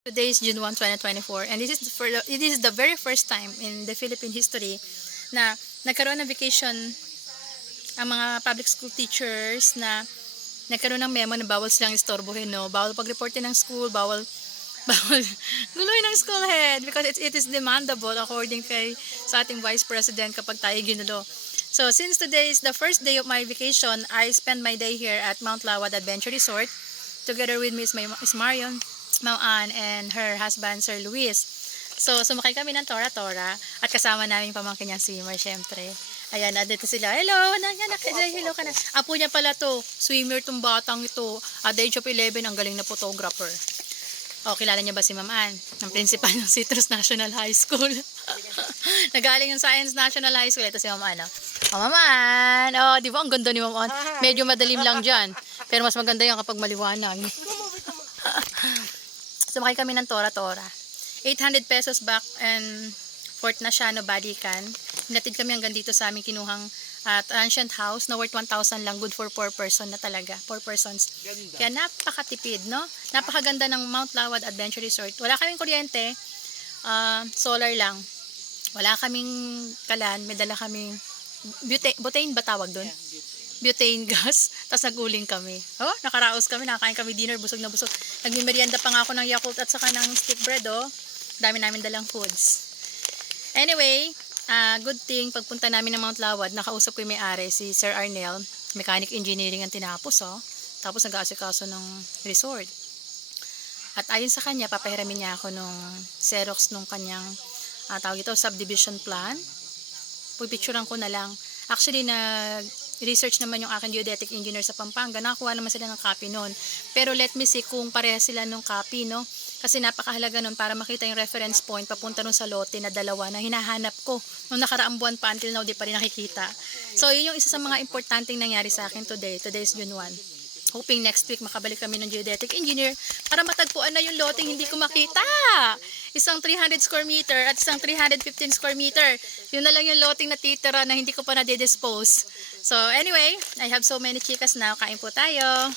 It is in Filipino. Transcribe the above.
Today is June 1, 2024 and this is for the, it is the very first time in the Philippine history na nagkaroon ng vacation ang mga public school teachers na nagkaroon ng memo na bawal silang istorbohin, no? Bawal pag-reportin ng school, bawal bawal guloy ng school head because it, it is demandable according kay sa ating vice president kapag tayo ginulo. So since today is the first day of my vacation, I spend my day here at Mount Lawad Adventure Resort together with May- Miss Marion, Ma'am Ann, and her husband, Sir Luis. So, sumakay kami ng Tora Tora at kasama namin pamangkin niya swimmer, syempre. Ayan, andito sila. Hello, anak, anak, hello ka na. Apo niya pala to, swimmer tong batang ito. At the age of 11, ang galing na photographer. O, kilala niya ba si Ma'am Ann? Ang principal ng Citrus National High School. Nagaling ng Science National High School. Ito si Ma'am Ann. O, Ma'am Ann. O, di ba? Ang ganda ni Ma'am Ann. Medyo madilim lang dyan. Pero mas maganda yan kapag maliwanag. Sumakay kami ng Tora Tora. 800 pesos back and forth na siya, no, balikan. Hinatid kami hanggang dito sa aming kinuhang at ancient house na worth 1,000 lang. Good for 4 person na talaga. 4 persons. Kaya napakatipid, no? Napakaganda ng Mount Lawad Adventure Resort. Wala kaming kuryente. ah, solar lang. Wala kaming kalan. May dala kaming butane, butane ba tawag doon? butane gas. Tapos naguling kami. Oh, nakaraos kami. Nakakain kami dinner. Busog na busog. Nagmimerienda pa nga ako ng Yakult at saka ng stick bread, oh. Dami namin dalang foods. Anyway, ah good thing, pagpunta namin ng Mount Lawad, nakausap ko yung may-ari, si Sir Arnel. Mechanic engineering ang tinapos, oh. Tapos nag-aasikaso ng resort. At ayon sa kanya, papahiramin niya ako nung Xerox nung kanyang, ah, tawag ito, subdivision plan. Pipicturean ko na lang. Actually, nag research naman yung aking geodetic engineer sa Pampanga. Nakakuha naman sila ng copy noon. Pero let me see kung pareha sila nung copy, no? Kasi napakahalaga nun para makita yung reference point papunta nun sa lote na dalawa na hinahanap ko. Nung nakaraang buwan pa until now, di pa rin nakikita. So, yun yung isa sa mga importanteng nangyari sa akin today. Today is June 1 hoping next week makabalik kami ng geodetic engineer para matagpuan na yung loteng hindi ko makita. Isang 300 square meter at isang 315 square meter. Yun na lang yung loteng natitira na hindi ko pa na-dispose. So anyway, I have so many chicas now. Kain po tayo.